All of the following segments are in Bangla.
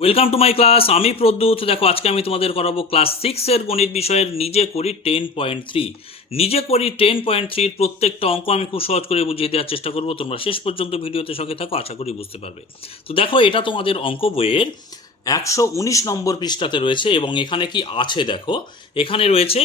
Welcome to my class. আমি প্রদ্যুৎ। দেখো আজকে আমি তোমাদের করাবো ক্লাস 6 এর গণিত বিষয়ের নিজে করি 10.3। নিজে করি 10.3 প্রত্যেকটা অঙ্ক আমি খুব সহজ করে বুঝিয়ে দেওয়ার চেষ্টা করবো। তোমরা শেষ পর্যন্ত ভিডিওতে সঙ্গে থাকো, আশা করি বুঝতে পারবে। তো দেখো এটা তোমাদের অঙ্ক বইয়ের 119 নম্বর পৃষ্ঠাতে রয়েছে এবং এখানে কি আছে দেখো, এখানে রয়েছে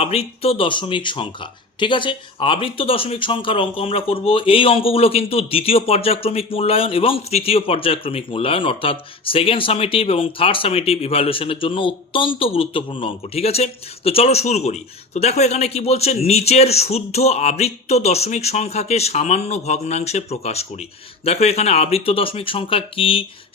আবৃত্ত দশমিক সংখ্যা। ঠিক আছে, আবৃত্ত দশমিক সংখ্যার অঙ্ক আমরা করব। এই অঙ্কগুলো কিন্তু দ্বিতীয় পর্যায়ক্রমিক মূল্যায়ন এবং তৃতীয় পর্যায়ক্রমিক মূল্যায়ন অর্থাৎ সেকেন্ড সামেটিভ এবং থার্ড সামেটিভ ইভ্যালুয়েশনের জন্য অত্যন্ত গুরুত্বপূর্ণ অঙ্ক। ঠিক আছে, তো চলো শুরু করি। তো দেখো এখানে কি বলছে, নিচের শুদ্ধ আবৃত্ত দশমিক সংখ্যাকে সামান্য ভগ্নাংশে প্রকাশ করি। দেখো এখানে আবৃত্ত দশমিক সংখ্যা কি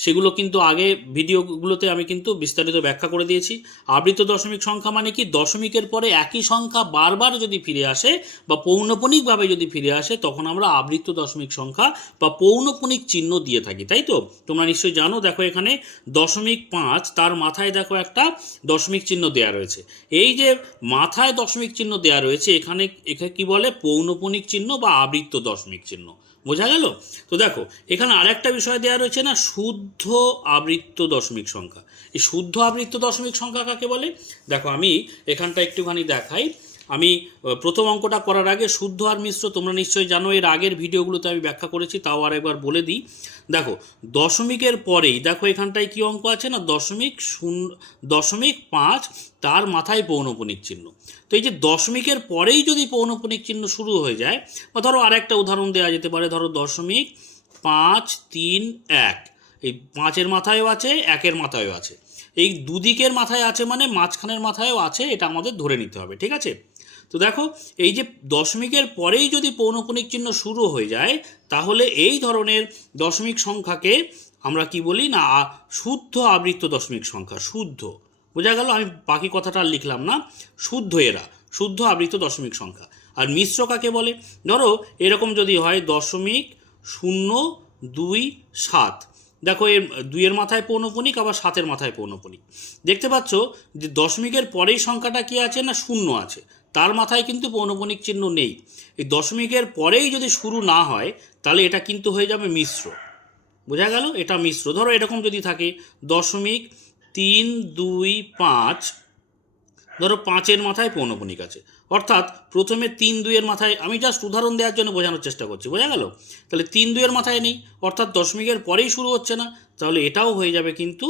সেগুলো কিন্তু আগে ভিডিওগুলোতে আমি কিন্তু বিস্তারিত ব্যাখ্যা করে দিয়েছি। আবৃত্ত দশমিক সংখ্যা মানে কি, দশমিকের পরে একই সংখ্যা বারবার যদি ফিরে আসে বা পৌনঃপুনিকভাবে যদি ফিরে আসে তখন আমরা আবৃত্ত দশমিক সংখ্যা বা পৌনঃপুনিক চিহ্ন দিয়ে থাকি, তাই তো? তোমরা নিশ্চয়ই জানো। দেখো এখানে 0.5 তার মাথায় দেখো একটা দশমিক চিহ্ন দেওয়া রয়েছে। এই যে মাথায় দশমিক চিহ্ন দেওয়া রয়েছে এখানে কি বলে, পৌনঃপুনিক চিহ্ন বা আবৃত্ত দশমিক চিহ্ন। বোঝা গেল? তো দেখো এখানে আরেকটা বিষয় দেওয়া রয়েছে না, শুদ্ধ আবৃত্ত দশমিক সংখ্যা। এই শুদ্ধ আবৃত্ত দশমিক সংখ্যা কাকে বলে? দেখো আমি এখানটা একটুখানি দেখাই। আমি প্রথম অঙ্কটা করার আগে শুদ্ধ আর মিশ্র তোমরা নিশ্চয়ই জানো, এর আগের ভিডিওগুলোতে আমি ব্যাখ্যা করেছি, তাও আর একবার বলে দিই। দেখো দশমিকের পরেই দেখো এখানটায় কি অঙ্ক আছে না, 0.5 তার মাথায় পৌনঃপুনিক চিহ্ন। তো এই যে দশমিকের পরেই যদি পৌনঃপুনিক চিহ্ন শুরু হয়ে যায়, বা ধরো আরেকটা উদাহরণ দেওয়া যেতে পারে, ধরো 0.531। এই 5-এর মাথায়ও আছে, 1-এর মাথায়ও আছে, এই দুদিকের মাথায় আছে মানে মাঝখানের মাথায়ও আছে, এটা আমাদের ধরে নিতে হবে। ঠিক আছে, তো দেখো এই যে দশমিকের পরেই যদি পৌনঃপুনিক চিহ্ন শুরু হয়ে যায় তাহলে এই ধরনের দশমিক সংখ্যাকে আমরা কি বলি না, শুদ্ধ আবৃত্ত দশমিক সংখ্যা। শুদ্ধ, বোঝা গেল? আমি বাকি কথাটা আর লিখলাম না। শুদ্ধ এরা শুদ্ধ আবৃত্ত দশমিক সংখ্যা। আর মিশ্র কাকে বলে? ধরো এরকম যদি হয় 0.027। দেখো এর 2-এর মাথায় পৌনঃপুনিক আবার 7-এর মাথায় পৌনঃপুনিক। দেখতে পাচ্ছ যে দশমিকের পরেই সংখ্যাটা কি আছে না, 0 আছে, তার মাথায় কিন্তু পৌনঃপুনিক চিহ্ন নেই। এই দশমিকের পরেই যদি শুরু না হয় তাহলে এটা কিন্তু হয়ে যাবে মিশ্র। বোঝা গেল? এটা মিশ্র। ধরো এরকম যদি থাকে 0.325, ধরো 5-এর মাথায় পৌনঃপুনিক আছে, অর্থাৎ প্রথমে 3-2-এর মাথায়, আমি জাস্ট উদাহরণ দেওয়ার জন্য বোঝানোর চেষ্টা করছি। বোঝা গেল? তাহলে 3-2-এর মাথায় নেই, অর্থাৎ দশমিকের পরেই শুরু হচ্ছে না, তাহলে এটাও হয়ে যাবে কিন্তু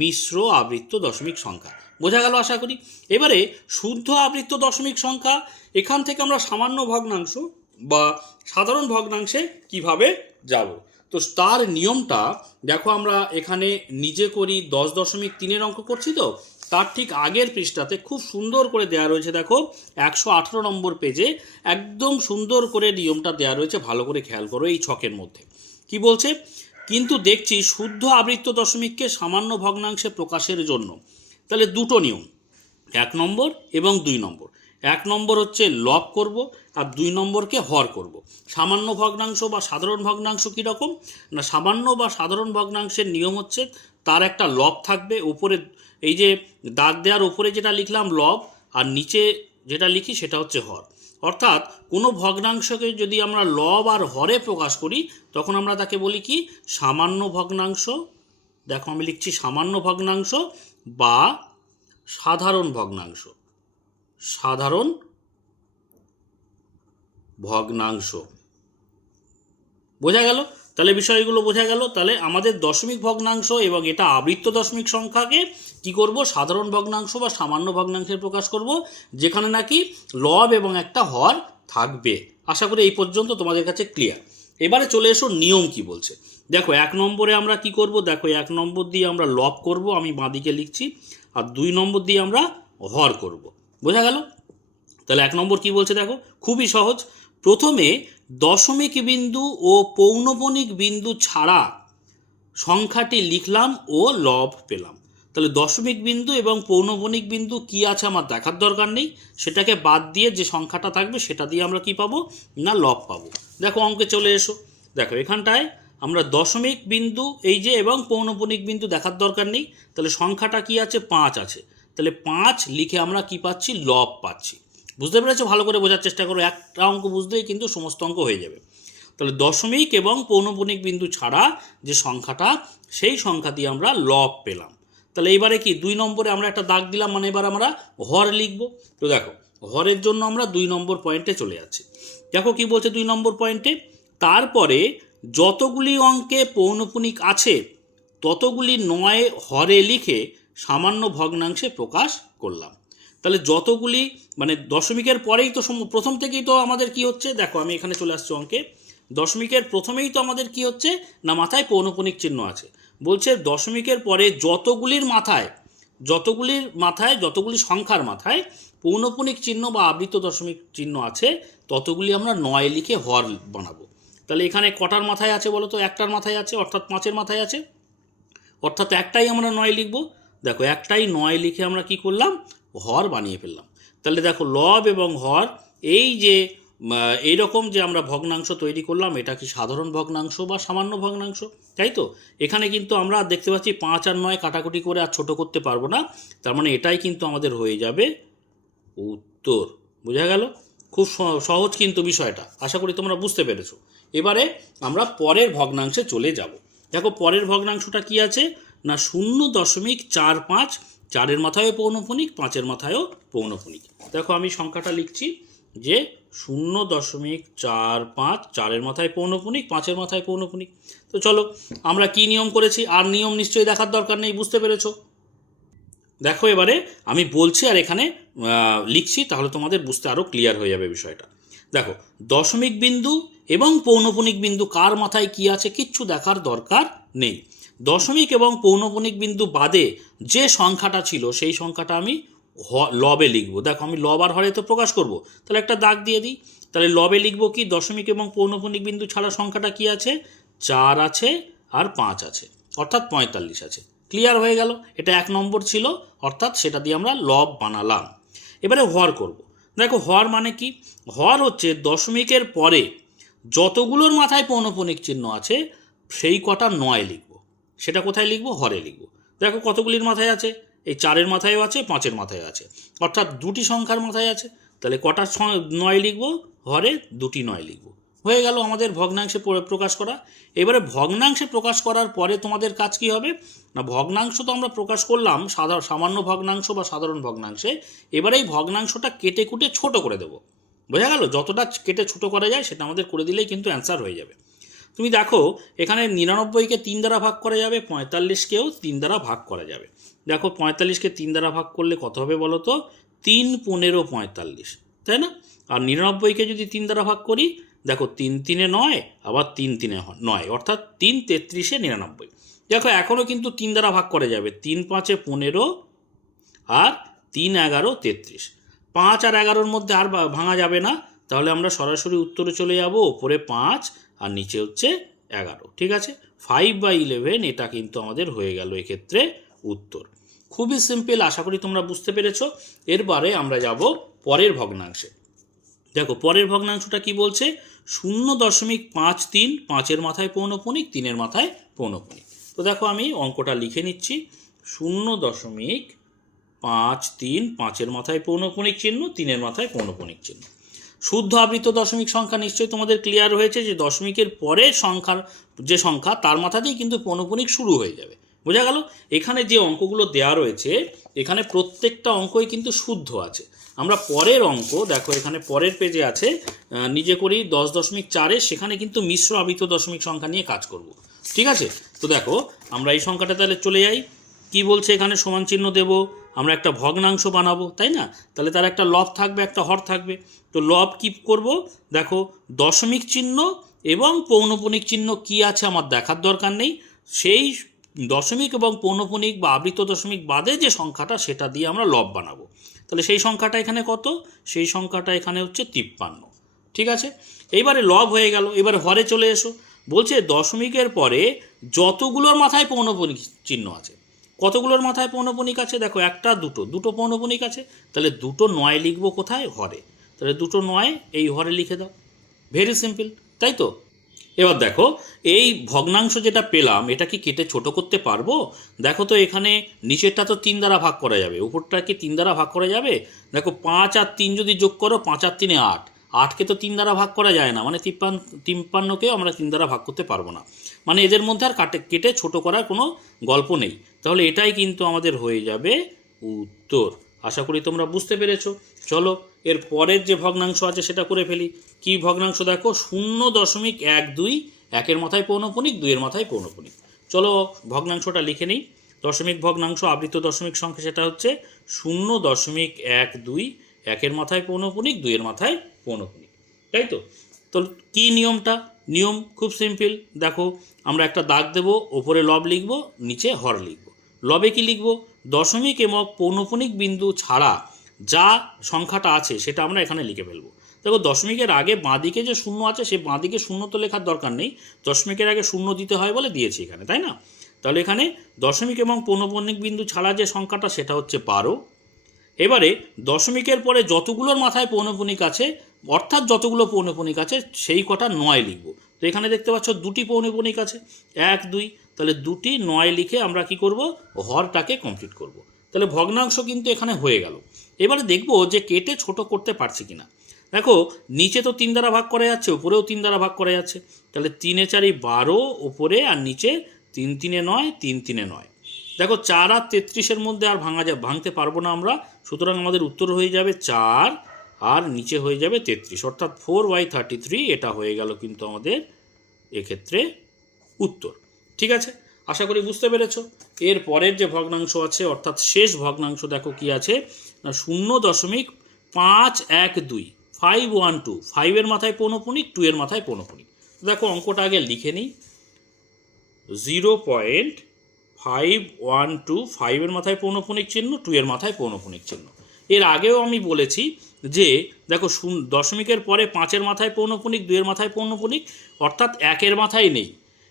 মিশ্র আবৃত্ত দশমিক সংখ্যা। বোঝা গেল আশা করি? এবারে শুদ্ধ আবৃত্ত দশমিক সংখ্যা, এখান থেকে আমরা সামান্য ভগ্নাংশ বা সাধারণ ভগ্নাংশে কিভাবে যাব, তো তার নিয়মটা দেখো। আমরা এখানে নিজে করি 10.3-এর অঙ্ক করছি, তো তার ঠিক আগের পৃষ্ঠাতে খুব সুন্দর করে দেওয়া রয়েছে। দেখো 118 নম্বর পেজে একদম সুন্দর করে নিয়মটা দেওয়া রয়েছে, ভালো করে খেয়াল করো। এই ছকের মধ্যে কি বলছে, কিন্তু দেখছি শুদ্ধ আবৃত্ত দশমিককে সামান্য ভগ্নাংশে প্রকাশের জন্য তাহলে দুটো নিয়ম, 1 নম্বর এবং 2 নম্বর। 1 নম্বর হচ্ছে লব করব আর 2 নম্বরকে হর করব। সামান্য ভগ্নাংশ বা সাধারণ ভগ্নাংশ কীরকম না, সামান্য বা সাধারণ ভগ্নাংশের নিয়ম হচ্ছে তার একটা লব থাকবে, উপরে এই যে দাগ দেওয়ার উপরে যেটা লিখলাম লব, আর নিচে যেটা লিখি সেটা হচ্ছে হর। অর্থাৎ কোনো ভগ্নাংশকে যদি আমরা লব আর হরে প্রকাশ করি তখন আমরা তাকে বলি কি, সামান্য ভগ্নাংশ। দেখো আমি লিখছি সামান্য ভগ্নাংশ বা সাধারণ ভগ্নাংশ। সাধারণ ভগ্নাংশ। বোঝা গেল? তাহলে বিষয়গুলো বোঝা গেল। তাহলে আমাদের দশমিক ভগ্নাংশ এবং এটা আবৃত্ত দশমিক সংখ্যাকে কি করব, সাধারণ ভগ্নাংশ বা সামান্য ভগ্নাংশে প্রকাশ করব, যেখানে নাকি লব এবং একটা হর থাকবে। আশা করি এই পর্যন্ত তোমাদের কাছে ক্লিয়ার। এবারে চলে এসো নিয়ম কি বলছে। দেখো 1 নম্বরে আমরা কি করব, দেখো 1 নম্বর দিয়ে আমরা লব করব, আমি বাঁদিকে লিখছি, আর 2 নম্বর দিয়ে আমরা হর করব। বোঝা গেল? তাহলে 1 নম্বর কি বলছে দেখো, খুবই সহজ। প্রথমে দশমিক বিন্দু ও পৌনঃপুনিক বিন্দু ছাড়া সংখ্যাটি লিখলাম ও লব পেলাম। তাহলে দশমিক বিন্দু এবং পৌনঃপুনিক বিন্দু কি আছে আমার দেখার দরকার নেই, সেটাকে বাদ দিয়ে যে সংখ্যাটা থাকবে সেটা দিয়ে আমরা কি পাবো না, লব পাবো। দেখো অঙ্কে চলে এসো। দেখো এখানটায় আমরা দশমিক বিন্দু এই যে এবং পৌনঃপুনিক বিন্দু দেখার দরকার নেই, তাহলে সংখ্যাটা কি আছে, 5 আছে। তাহলে 5 লিখে আমরা কি পাচ্ছি, লব পাচ্ছি। বুঝতে পেরেছো? ভালো করে বোঝার চেষ্টা করো, একটা অঙ্ক বুঝতেই কিন্তু সমস্ত অঙ্ক হয়ে যাবে। তাহলে দশমিক এবং পৌনপুনিক বিন্দু ছাড়া যে সংখ্যাটা, সেই সংখ্যা দিয়ে আমরা লব পেলাম। তাহলে এবারে কি 2 নম্বরে আমরা একটা দাগ দিলাম, মানে এবার আমরা হর লিখব। তো দেখো হরের জন্য আমরা 2 নম্বর পয়েন্টে চলে যাচ্ছি। দেখো কি বলছে 2 নম্বর পয়েন্টে, তারপরে যতগুলি অঙ্কে পৌনপুনিক আছে ততগুলি 9 হরে লিখে সামান্য ভগ্নাংশে প্রকাশ করলাম। তাহলে যতগুলি, মানে দশমিকের পরেই তো প্রথম থেকেই তো আমাদের কি হচ্ছে, দেখো আমি এখানে চলে আসছি অঙ্কে, দশমিকের প্রথমেই তো আমাদের কি হচ্ছে না, মাথায় পৌনপুনিক চিহ্ন আছে। বলছে দশমিকের পরে যতগুলি সংখ্যার মাথায় পৌনপুনিক চিহ্ন বা আবৃত দশমিক চিহ্ন আছে ততগুলি আমরা 9 লিখে হর বানাবো। তাহলে এখানে কটার মাথায় আছে বলো তো? একটার মাথায় আছে, অর্থাৎ 5-এর মাথায় আছে, অর্থাৎ একটাই আমরা 9 লিখব। দেখো একটাই 9 লিখে আমরা কি করলাম, হর বানিয়ে ফেললাম। তাহলে দেখো লব এবং হর, এই যে এইরকম যে আমরা ভগ্নাংশ তৈরি করলাম, এটা কি সাধারণ ভগ্নাংশ বা সামান্য ভগ্নাংশ, তাই তো? এখানে কিন্তু আমরা দেখতে পাচ্ছি 5 আর 9 কাটাকুটি করে আর ছোট করতে পারবো না, তার মানে এটাই কিন্তু আমাদের হয়ে যাবে উত্তর। বোঝা গেল? খুব সহজ কিন্তু বিষয়টা, আশা করি তোমরা বুঝতে পেরেছো। এবারে আমরা পরের ভগ্নাংশে চলে যাব। দেখো পরের ভগ্নাংশটা কি আছে না, 0.45, 4-এর মাথায়ও পৌনপুনিক, 5-এর মাথায়ও পৌনপুনিক। দেখো আমি সংখ্যাটা লিখছি যে 0.45, 4-এর মাথায় পৌনপুনিক, 5-এর মাথায় পৌনপুনিক। তো চলো আমরা কি নিয়ম করেছি, আর নিয়ম নিশ্চয়ই দেখার দরকার নেই, বুঝতে পেরেছো। দেখো এবারে আমি বলছি আর এখানে লিখছি, তাহলে তোমাদের বুঝতে আরও ক্লিয়ার হয়ে যাবে বিষয়টা। দেখো দশমিক বিন্দু এবং পৌনপুনিক বিন্দু কার মাথায় কি আছে কিচ্ছু দেখার দরকার নেই। দশমিক এবং পৌনপুনিক বিন্দু বাদে যে সংখ্যাটা ছিল সেই সংখ্যাটা আমি লবে লিখবো। দেখো আমি লব আর হরে তো প্রকাশ করব, তাহলে একটা দাগ দিয়ে দিই। তাহলে লবে লিখবো কি, দশমিক এবং পৌনপুনিক বিন্দু ছাড়া সংখ্যাটা কি আছে, 4 আছে আর 5 আছে, অর্থাৎ 45 আছে। ক্লিয়ার হয়ে গেল? এটা 1 নম্বর ছিল, অর্থাৎ সেটা দিয়ে আমরা লব বানালাম। এবারে হর করব। দেখো হর মানে কি, হর হচ্ছে দশমিকের পরে যতগুলোর মাথায় পৌনপুনিক চিহ্ন আছে সেই কটা 9 লিখব। সেটা কোথায় লিখব, হরে লিখব। দেখো কতগুলির মাথায় আছে, এই 4-এর মাথায়ও আছে, 5-এর মাথায় আছে, অর্থাৎ 2টি সংখ্যার মাথায় আছে। তাহলে কটা 9 লিখব, হরে 2টি 9 লিখব। হয়ে গেল আমাদের ভগ্নাংশে প্রকাশ করা। এবারে ভগ্নাংশে প্রকাশ করার পরে তোমাদের কাজ কি হবে না, ভগ্নাংশ তো আমরা প্রকাশ করলাম সামান্য ভগ্নাংশ বা সাধারণ ভগ্নাংশে। এবারে এই ভগ্নাংশটা কেটে কুটে ছোট করে দেবো। বোঝা গেল? যতটা কেটে ছোট করা যায় সেটা আমাদের করে দিলেই কিন্তু অ্যান্সার হয়ে যাবে। তুমি দেখো এখানে 99কে 3 দ্বারা ভাগ করা যাবে, 45কেও 3 দ্বারা ভাগ করা যাবে। দেখো 45কে 3 দ্বারা ভাগ করলে কত হবে বলো তো, 3 15 45, তাই না? আর 99কে যদি 3 দ্বারা ভাগ করি, দেখো 3 3 9, আবার 3 3 9, অর্থাৎ 3 33 99। দেখো এখনও কিন্তু 3 দ্বারা ভাগ করা যাবে, 3 5 15 আর 3 11 33। 5 আর 11-র মধ্যে আর ভাঙা যাবে না, তাহলে আমরা সরাসরি উত্তরে চলে যাব, ওপরে 5 আর নিচে হচ্ছে 11। ঠিক আছে, 5/11 এটা কিন্তু আমাদের হয়ে গেল এক্ষেত্রে উত্তর। খুবই সিম্পল, আশা করি তোমরা বুঝতে পেরেছ। এরপরে আমরা যাব পরের ভগ্নাংশে। দেখো পরের ভগ্নাংশটা কি বলছে, 0.53, 5-এর মাথায় পৌনপুনিক, 3-এর মাথায় পৌনপুনিক। তো দেখো আমি অঙ্কটা লিখে নিচ্ছি, 0.53, 5-এর মাথায় পৌনপুনিক চিহ্ন, 3-এর মাথায় পৌনপুনিক চিহ্ন। শুদ্ধ আবৃত দশমিক সংখ্যা নিশ্চয়ই তোমাদের ক্লিয়ার হয়েছে যে দশমিকের পরের সংখ্যার যে সংখ্যা তার মাথাতেই কিন্তু পৌনপুনিক শুরু হয়ে যাবে। বোঝা গেল? এখানে যে অঙ্কগুলো দেওয়া রয়েছে এখানে প্রত্যেকটা অঙ্কই কিন্তু শুদ্ধ আছে। আমরা পরের অঙ্ক দেখো এখানে পরের পেজে আছে, নিজে করি 10.4, সেখানে কিন্তু মিশ্র আবৃত দশমিক সংখ্যা নিয়ে কাজ করব। ঠিক আছে, তো দেখো আমরা এই সংখ্যাটা তাহলে চলে যাই। কি বলছে এখানে, সমান চিহ্ন দেব, আমরা একটা ভগ্নাংশ বানাবো, তাই না? তাহলে তার একটা লব থাকবে, একটা হর থাকবে। তো লব কি করব, দেখো দশমিক চিহ্ন এবং পৌনপুনিক চিহ্ন কি আছে আমার দেখার দরকার নেই, সেই দশমিক এবং পৌনপুনিক বা আবৃত দশমিক বাদে যে সংখ্যাটা সেটা দিয়ে আমরা লব বানাবো। তাহলে সেই সংখ্যাটা এখানে কত, সেই সংখ্যাটা এখানে হচ্ছে 53। ঠিক আছে, এইবারে লব হয়ে গেল। এবারে হরে চলে এসো। বলছে দশমিকের পরে যতগুলোর মাথায় পৌনপুনিক চিহ্ন আছে, কতগুলোর মাথায় পৌনপুনিক আছে, দেখো একটা দুটো পৌনপুনিক আছে, তাহলে 2 9 লিখবো কোথায়, হরে। তাহলে 2 9 এই হরে লিখে দাও, ভেরি সিম্পল, তাই তো? এবার দেখো এই ভগ্নাংশ যেটা পেলাম এটা কি কেটে ছোট করতে পারবো? দেখো তো এখানে নিচেরটা তো 3 দ্বারা ভাগ করা যাবে, উপরটা কি 3 দ্বারা ভাগ করা যাবে? দেখো 5 আর 3 যদি যোগ করো, 5 আর 3 8, 8কে তো 3 দ্বারা ভাগ করা যায় না, মানে 53কেও আমরা 3 দ্বারা ভাগ করতে পারবো না, মানে এদের মধ্যে আর কেটে ছোট করার কোনো গল্প নেই। তাহলে এটাই কিন্তু আমাদের হয়ে যাবে উত্তর। আশা করি তোমরা বুঝতে পেরেছো। চলো এর পরের যে ভগ্নাংশ আছে সেটা করে ফেলি। কি ভগ্নাংশ দেখো, 0.12, 1-এর মাথায় পৌনঃপুনিক, 2-এর মাথায় পৌনঃপুনিক। চলো ভগ্নাংশটা লিখে নিই। দশমিক ভগ্নাংশ আবৃত দশমিক সংখ্যা সেটা হচ্ছে 0.12, 1-এর মাথায় পৌনঃপুনিক, 2-এর মাথায় পৌনঃপুনিক, তাই তো। তো কী নিয়মটা? নিয়ম খুব সিম্পল। দেখো আমরা একটা দাগ দেবো, ওপরে লব লিখব, নিচে হর লিখব। লবে কি লিখব? দশমিক এবং পৌনঃপুনিক বিন্দু ছাড়া যা সংখ্যাটা আছে সেটা আমরা এখানে লিখে ফেলবো। দেখো দশমিকের আগে বাঁদিকে যে 0 আছে সে বাঁদিকে 0 তো লেখার দরকার নেই, দশমিকের আগে 0 দিতে হয় বলে দিয়েছি এখানে, তাই না? তাহলে এখানে দশমিক এবং পৌনঃপুনিক বিন্দু ছাড়া যে সংখ্যাটা সেটা হচ্ছে 12। এবারে দশমিকের পরে যতগুলোর মাথায় পৌনঃপুনিক আছে, অর্থাৎ যতগুলো পৌনঃপুনিক আছে সেই কটা 9 লিখব। তো এখানে দেখতে পাচ্ছ 2টি পৌনঃপুনিক আছে, 1, 2, তাহলে 2টি 9 লিখে আমরা কি করব? হরটাকে কমপ্লিট করব। তাহলে ভগ্নাংশ কিন্তু এখানে হয়ে গেল। এবারে দেখব যে কেটে ছোট করতে পারছি কিনা। দেখো নিচে তো 3 দ্বারা ভাগ করা যাচ্ছে, উপরেও 3 দ্বারা ভাগ করা যাচ্ছে। তাহলে 3 এ 4 12, উপরে আর নিচে 3 3 9, 3 3 9। দেখো 4 আর 33-এর মধ্যে আর ভাঙতে পারবো না আমরা, সুতরাং আমাদের উত্তর হয়ে যাবে 4 আর নিচে হয়ে যাবে 33, অর্থাৎ 4/33। এটা হয়ে গেল কিন্তু আমাদের এক্ষেত্রে উত্তর। ঠিক আছে, আশা করি বুঝতে পেরেছো। এর পরের যে ভগ্নাংশ আছে অর্থাৎ শেষ ভগ্নাংশ দেখো কি আছে না, 0.512, 512, 5-এর মাথায় পৌনঃপুনিক, 2-এর মাথায় পৌনঃপুনিক। দেখো অঙ্কটা আগে লিখে নিই। 0.512, 5-এর মাথায় পৌনঃপুনিক চিহ্ন, 2-এর মাথায় পৌনঃপুনিক চিহ্ন। এর আগেও আমি বলেছি যে দেখো দশমিকের পরে 5-এর মাথায় পৌনঃপুনিক, 2-এর মাথায় পৌনঃপুনিক, অর্থাৎ 1-এর মাথায় নেই।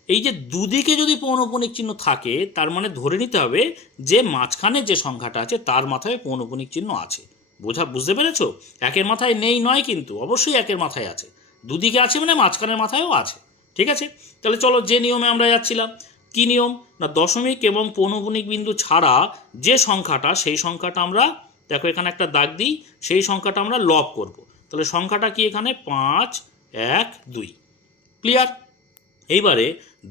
এই যে দুদিকে যদি পৌনঃপুনিক চিহ্ন থাকে তার মানে ধরে নিতে হবে যে মাঝখানে যে সংখ্যাটা আছে তার মাথায় পৌনঃপুনিক চিহ্ন আছে। বুঝতে পেরেছো? 1-এর মাথায় নেই নয়, কিন্তু অবশ্যই 1-এর মাথায় আছে। দুদিকে আছে মানে মাঝখানের মাথায়ও আছে। ঠিক আছে, তাহলে চলো যে নিয়মে আমরা যাচ্ছিলাম। কি নিয়ম না, দশমিক এবং পৌনঃপুনিক বিন্দু ছাড়া যে সংখ্যাটা সেই সংখ্যাটা আমরা, দেখো এখানে একটা দাগ দিই, সেই সংখ্যাটা আমরা লব করব। তাহলে সংখ্যাটা কি এখানে 5 1 2। ক্লিয়ার? এইবারে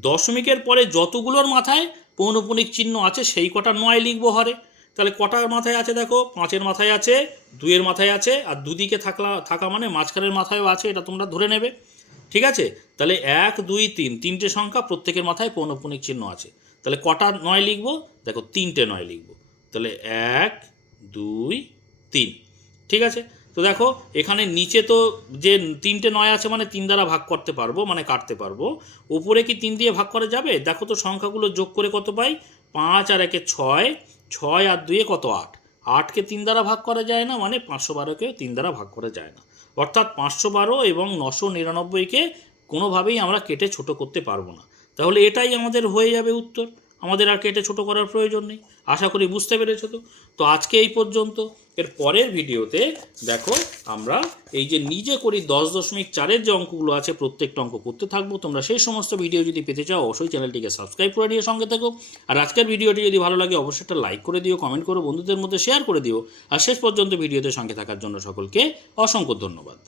দশমিকের পরে যতগুলোর মাথায় পৌনঃপুনিক চিহ্ন আছে সেই কটা 9 লিখবো হরে। তাহলে কটার মাথায় আছে দেখো, 5-এর মাথায় আছে, 2-এর মাথায় আছে, আর দুদিকে থাকা মানে মাঝখানের মাথায়ও আছে, এটা তোমরা ধরে নেবে। ঠিক আছে, তাহলে 1 2 3, 3টে সংখ্যা, প্রত্যেকের মাথায় পৌনঃপুনিক চিহ্ন আছে। তাহলে কটা 9 লিখবো? দেখো 3টে 9 লিখবো। তাহলে 1 2 3। ঠিক আছে, তো দেখো এখানে নিচে তো যে 3টে 9 আছে মানে 3 দ্বারা ভাগ করতে পারবো, মানে কাটতে পারবো। উপরে কি 3 দিয়ে ভাগ করা যাবে? দেখো তো সংখ্যাগুলো যোগ করে কত পাই? 5 আর 1-এ 6, 6 আর 2-এ কত? 8। 8কে 3 দ্বারা ভাগ করা যায় না, মানে 512-কেও 3 দ্বারা ভাগ করা যায় না। অর্থাৎ 512 এবং 999-কে কোনোভাবেই আমরা কেটে ছোট করতে পারবো না। তাহলে এটাই আমাদের হয়ে যাবে উত্তর, আমাদের আর কেটে ছোট করার প্রয়োজন নেই। আশা করি বুঝতে পেরেছো। তো আজকে এই পর্যন্ত। এর পরের ভিডিওতে দেখো আমরা এই যে নিজে করি 10.4-এর যে অঙ্কগুলো আছে প্রত্যেকটা অঙ্ক করতে থাকবো। তোমরা সেই সমস্ত ভিডিও যদি পেতে চাও অবশ্যই চ্যানেলটিকে সাবস্ক্রাইব করে নিয়ে সঙ্গে থেকো। আর আজকের ভিডিওটি যদি ভালো লাগে অবশ্যই একটা লাইক করে দিও, কমেন্ট করো, বন্ধুদের মধ্যে শেয়ার করে দিও। আর শেষ পর্যন্ত ভিডিওতে সঙ্গে থাকার জন্য সকলকে অসংখ্য ধন্যবাদ।